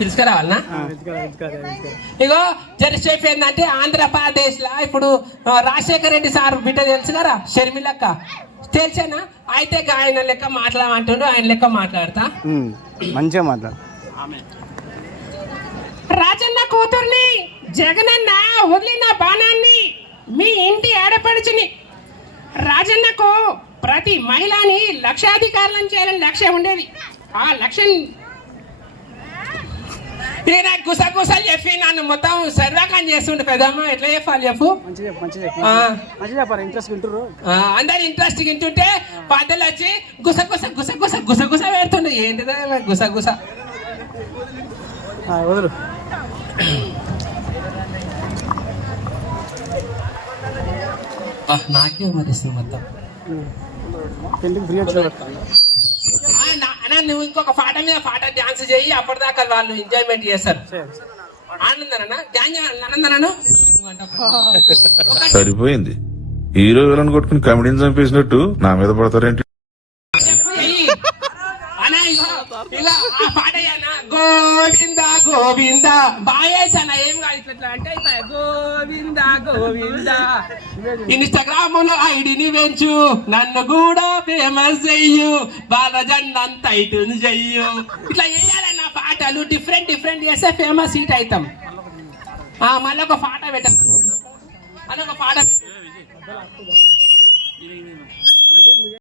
పిలుచుకురావాలనా? ఇగో జరిసేపు ఏంటంటే ఆంధ్రప్రదేశ్ లో ఇప్పుడు రాజశేఖర రెడ్డి సార్ బిడ్డ తెలుసు కదా షర్మిలక్క, తెలిసేనా? అయితే ఆయన లెక్క మాట్లాడమంటుండు, ఆయన లెక్క మాట్లాడతా. మంచిగా మాట్లాడు. రాజన్న కూతుర్ని జగనన్న వదిలిన బాణాన్ని మీ ఇంటి ఆడపడుచుని. రాజన్నకు ప్రతి మహిళని లక్షాధికారులను చేయాలని లక్ష్యం ఉండేది. ఆ లక్ష్యం గుసగుసలు చెప్పి నన్ను మొత్తం సర్వాకం చేస్తుండే పెద్దమ్మ. ఎట్లా చెప్పాలి చెప్పు? అందరు ఇంట్రెస్ట్ వింటుంటే పద్దలు వచ్చి గుసగుస గుసగుస గుసగుస పెడుతుండే. ఏంటిదో గుసగుస. నాకే మరిస్తుంది మొత్తం. నువ్వు ఇంకొక పాట మీద పాట డాన్స్ చేయి, అప్పటిదాకా వాళ్ళు ఎంజాయ్మెంట్ చేస్తారు. ఆనందనను సరిపోయింది. హీరో విలన్ కొట్టుకుని కమెడీని చంపేసినట్టు నా మీద పడతారేంటి? గోవింద గోవింద బాయేచన ఏం కాదు ఇట్లా అంటే గోవింద గోవింద. ఇన్స్టాగ్రామ్ లో ఐడిని పెంచు, నన్ను కూడా ఫేమస్ చెయ్యు, బాలజన్నంత ఐటుని చెయ్యు. ఇట్లా వేయాలన్న పాటలు డిఫరెంట్ డిఫరెంట్ చేస్తే ఫేమస్ హీట్ అవుతాం. మళ్ళీ ఒక పాట పెట్ట, అదొక పాట